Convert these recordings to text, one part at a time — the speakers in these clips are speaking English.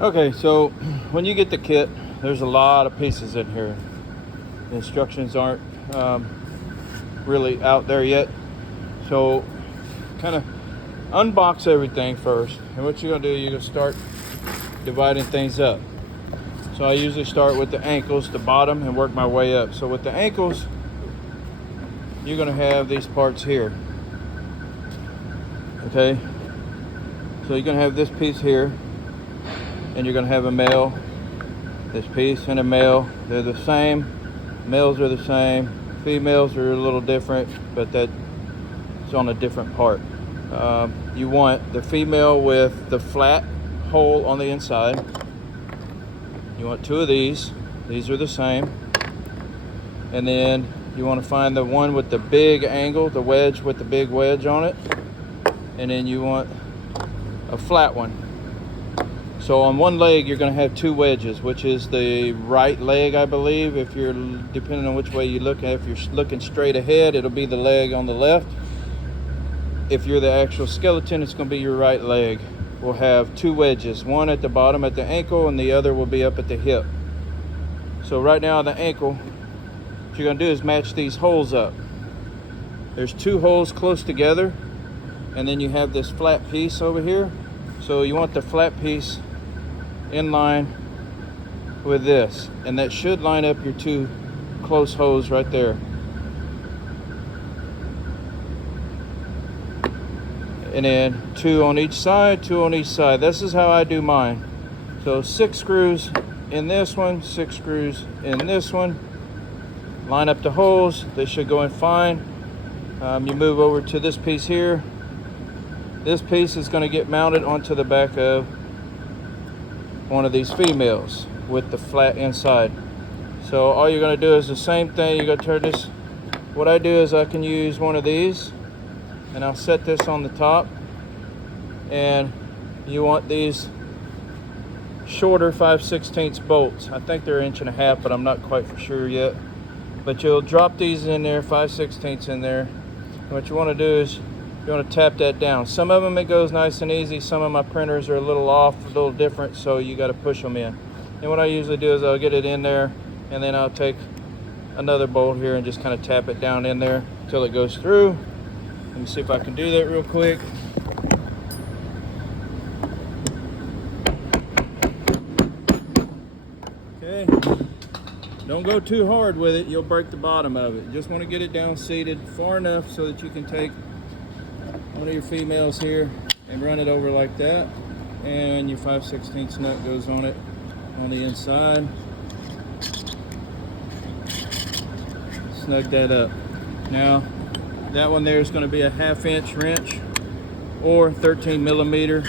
Okay, so when you get the kit, there's a lot of pieces in here. The instructions aren't really out there yet. So kind of unbox everything first. And what you're gonna do, you're gonna start dividing things up. So I usually start with the ankles, the bottom, and work my way up. So with the ankles, you're gonna have these parts here. Okay, so you're gonna have this piece here, and you're gonna have a male, this piece, and a male. They're the same. Males are the same. Females are a little different, but that's on a different part. You want the female with the flat hole on the inside. You want two of these. These are the same. And then you want to find the one with the big angle, the wedge with the big wedge on it. And then you want a flat one. So on one leg, you're going to have two wedges, which is the right leg, I believe. If you're, depending on which way you look, if you're looking straight ahead, it'll be the leg on the left. If you're the actual skeleton, it's going to be your right leg. We'll have two wedges, one at the bottom at the ankle, and the other will be up at the hip. So right now on the ankle, what you're going to do is match these holes up. There's two holes close together, and then you have this flat piece over here. So you want the flat piece in line with this, and that should line up your two close holes right there. And then two on each side, two on each side. This is how I do mine. So 6 screws in this one, 6 screws in this one. Line up the holes, they should go in fine. You move over to this piece here. This piece is going to get mounted onto the back of one of these females with the flat inside. So all you're going to do is the same thing. You're going to turn this. What I do is I can use one of these, and I'll set this on the top. And you want these shorter 5/16 bolts. I think they're 1.5 inches, but I'm not quite for sure yet. But you'll drop these in there, 5/16 in there. And what you want to do is you want to tap that down. Some of them it goes nice and easy. Some of my printers are a little off, a little different, so you got to push them in. And what I usually do is I'll get it in there, and then I'll take another bolt here and just kind of tap it down in there until it goes through. Let me see if I can do that real quick. Okay. Don't go too hard with it. You'll break the bottom of it. You just want to get it down seated far enough so that you can take one of your females here and run it over like that, and your 5/16 nut goes on it on the inside. Snug that up. Now that one there is going to be a 1/2 inch wrench or 13 millimeter,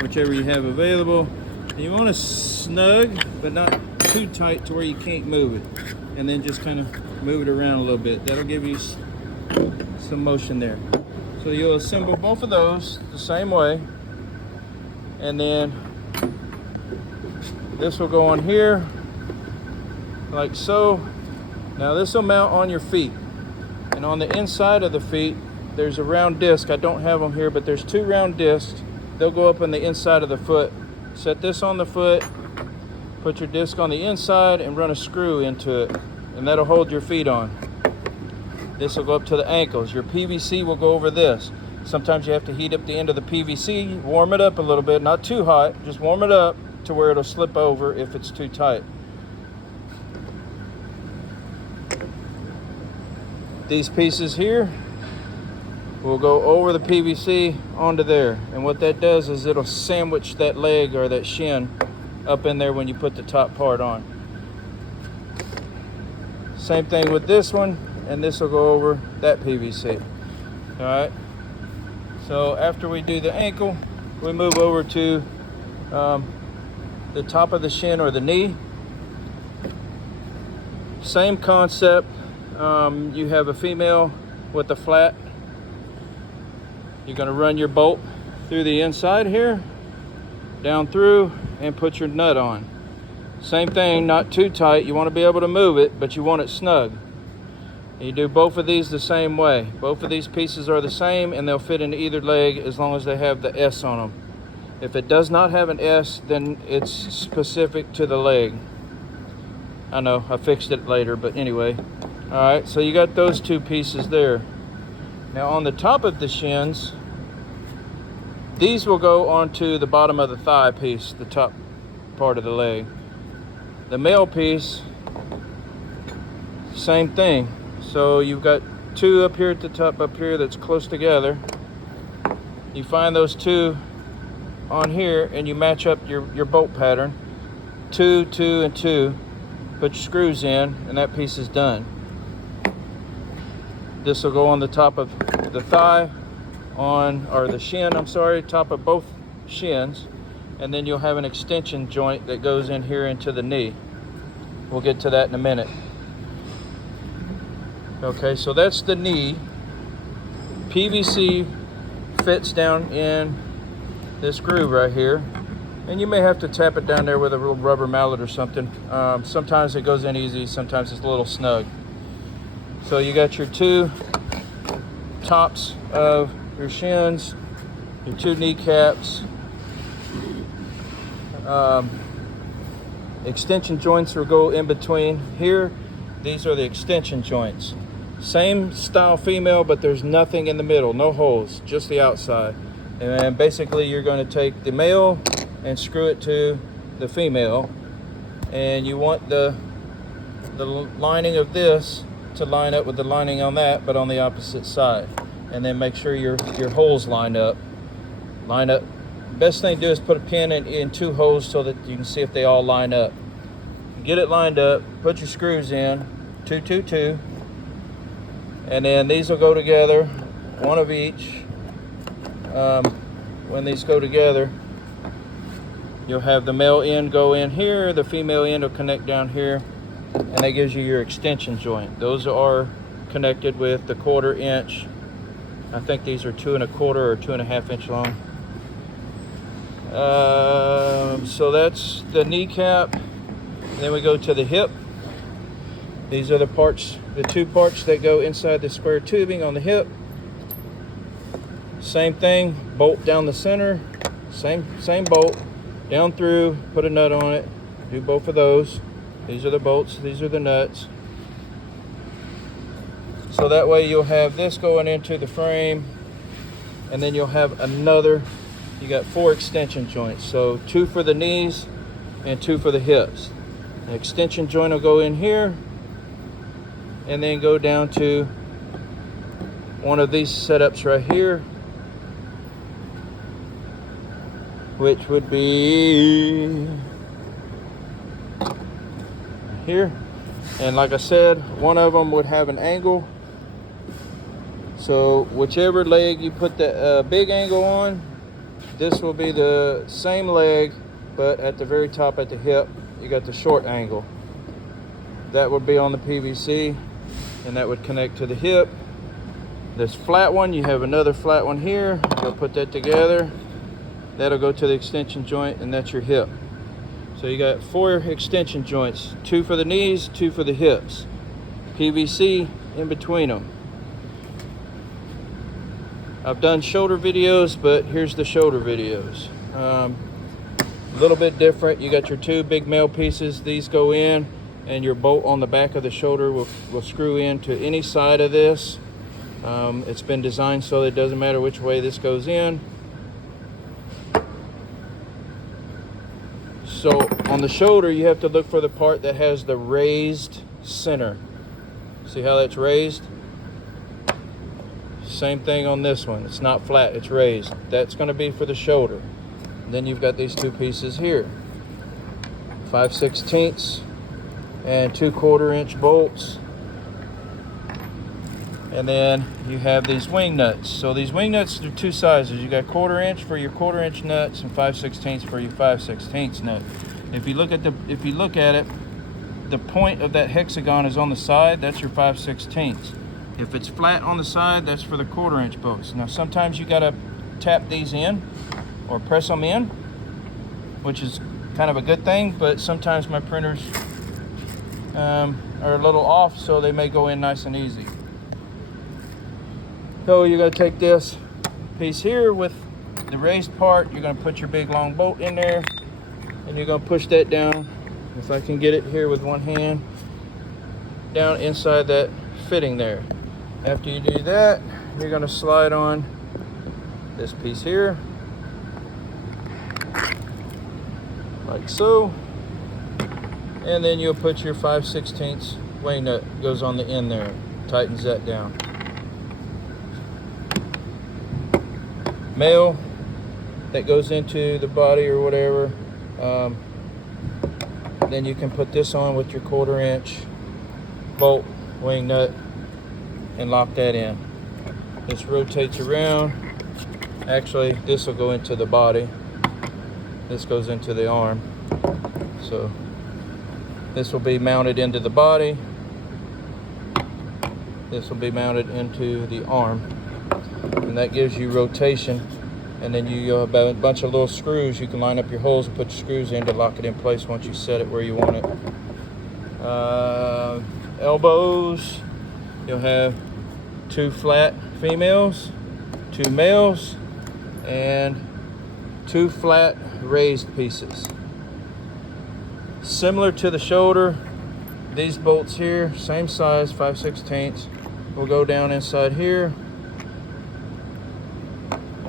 whichever you have available. And you want to snug but not too tight to where you can't move it, and then just kind of move it around a little bit. That'll give you some motion there. So you'll assemble both of those the same way, and then this will go on here like so. Now this will mount on your feet, and on the inside of the feet there's a round disc. I don't have them here, but there's 2 round discs. They'll go up on the inside of the foot. Set this on the foot, put your disc on the inside, and run a screw into it, and that'll hold your feet on. This will go up to the ankles. Your PVC will go over this. Sometimes you have to heat up the end of the PVC, warm it up a little bit, not too hot, just warm it up to where it'll slip over if it's too tight. These pieces here will go over the PVC onto there, and what that does is it'll sandwich that leg or that shin up in there when you put the top part on. Same thing with this one, and this will go over that PVC. All right, so after we do the ankle, we move over to the top of the shin or the knee. Same concept. You have a female with a flat. You're going to run your bolt through the inside here, down through, and put your nut on. Same thing, not too tight. You want to be able to move it, but you want it snug. You do both of these the same way. Both of these pieces are the same, and they'll fit into either leg as long as they have the S on them. If it does not have an S, then it's specific to the leg. I know, I fixed it later, but anyway. All right, so you got those two pieces there. Now on the top of the shins, these will go onto the bottom of the thigh piece, the top part of the leg. The male piece, same thing. So you've got two up here at the top up here that's close together. You find those two on here and you match up your bolt pattern. 2, 2, and 2. Put your screws in and that piece is done. This will go on the top of the thigh, or the shin, I'm sorry, top of both shins. And then you'll have an extension joint that goes in here into the knee. We'll get to that in a minute. Okay, so that's the knee. PVC fits down in this groove right here. And you may have to tap it down there with a little rubber mallet or something. Sometimes it goes in easy, sometimes it's a little snug. So you got your two tops of your shins, your two kneecaps. Extension joints will go in between here. These are the extension joints. Same style female, but there's nothing in the middle, no holes, just the outside. And basically you're going to take the male and screw it to the female, and you want the lining of this to line up with the lining on that, but on the opposite side. And then make sure your holes line up. Best thing to do is put a pin in two holes so that you can see if they all line up. Get it lined up, put your screws in, 2, 2, 2, and then these will go together, one of each. When these go together, you'll have the male end go in here, the female end will connect down here, and that gives you your extension joint. Those are connected with the 1/4 inch. I think these are 2 1/4 or 2 1/2 inch long. So that's the kneecap. Then we go to the hip. These are the parts, the two parts that go inside the square tubing on the hip. Same thing, bolt down the center, same bolt, down through, put a nut on it, do both of those. These are the bolts, these are the nuts. So that way you'll have this going into the frame, and then you'll have another, you got 4 extension joints. So 2 for the knees and 2 for the hips. The extension joint will go in here, and then go down to one of these setups right here, which would be here. And like I said, one of them would have an angle. So whichever leg you put the big angle on, this will be the same leg, but at the very top at the hip, you got the short angle. That would be on the PVC, and that would connect to the hip. This flat one, you have another flat one here. You'll put that together. That'll go to the extension joint, and that's your hip. So you got 4 extension joints, 2 for the knees, 2 for the hips. PVC in between them. I've done shoulder videos, but here's the shoulder videos. A little bit different. You got your 2 big male pieces. These go in, and your bolt on the back of the shoulder will screw into any side of this. It's been designed so that it doesn't matter which way this goes in. So on the shoulder, you have to look for the part that has the raised center. See how that's raised? Same thing on this one. It's not flat, it's raised. That's going to be for the shoulder. And then you've got these 2 pieces here. 5/16 and 2 1/4 inch bolts. And then you have these wing nuts. So these wing nuts are 2 sizes. You got 1/4 inch for your 1/4 inch nuts and 5/16 for your 5/16 nut. If you look at it, the point of that hexagon is on the side. That's your 5/16. If it's flat on the side, that's for the 1/4 inch bolts. Now sometimes you gotta tap these in or press them in, which is kind of a good thing, but sometimes my printers are a little off, so they may go in nice and easy. So you gotta take this piece here with the raised part, you're gonna put your big long bolt in there, and you're gonna push that down, if I can get it here with one hand, down inside that fitting there. After you do that, you're gonna slide on this piece here, like so, and then you'll put your 5/16 wing nut, goes on the end there, tightens that down. Male that goes into the body or whatever, then you can put this on with your 1/4 inch bolt wing nut and lock that in. This rotates around. Actually, this will go into the body. This goes into the arm. So this will be mounted into the body. This will be mounted into the arm. And that gives you rotation. And then you have a bunch of little screws. You can line up your holes and put your screws in to lock it in place once you set it where you want it. Elbows, you'll have 2 flat females, 2 males, and 2 flat raised pieces. Similar to the shoulder, these bolts here, same size, 5/16, will go down inside here.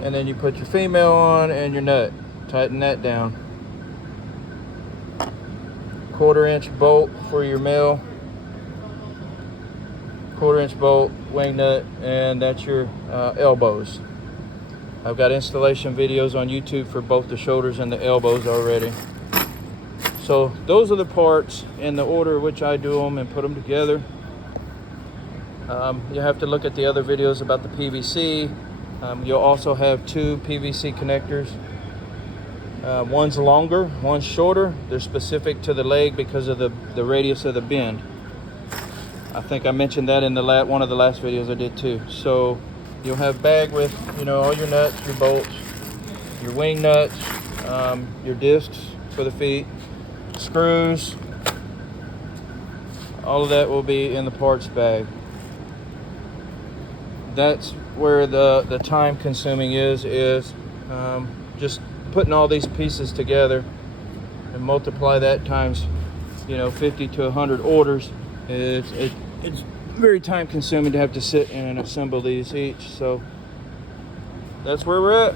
And then you put your female on and your nut. Tighten that down. 1/4 inch bolt for your male. 1/4 inch bolt, wing nut, and that's your elbows. I've got installation videos on YouTube for both the shoulders and the elbows already. So those are the parts in the order which I do them and put them together. You have to look at the other videos about the PVC. You'll also have 2 PVC connectors. One's longer, one's shorter. They're specific to the leg because of the radius of the bend. I think I mentioned that in one of the last videos I did too. So you'll have bag with, all your nuts, your bolts, your wing nuts, your discs for the feet, screws. All of that will be in the parts bag. That's where the time consuming is just putting all these pieces together and multiply that times 50 to 100 orders. It's very time consuming to have to sit and assemble these each. So that's where we're at.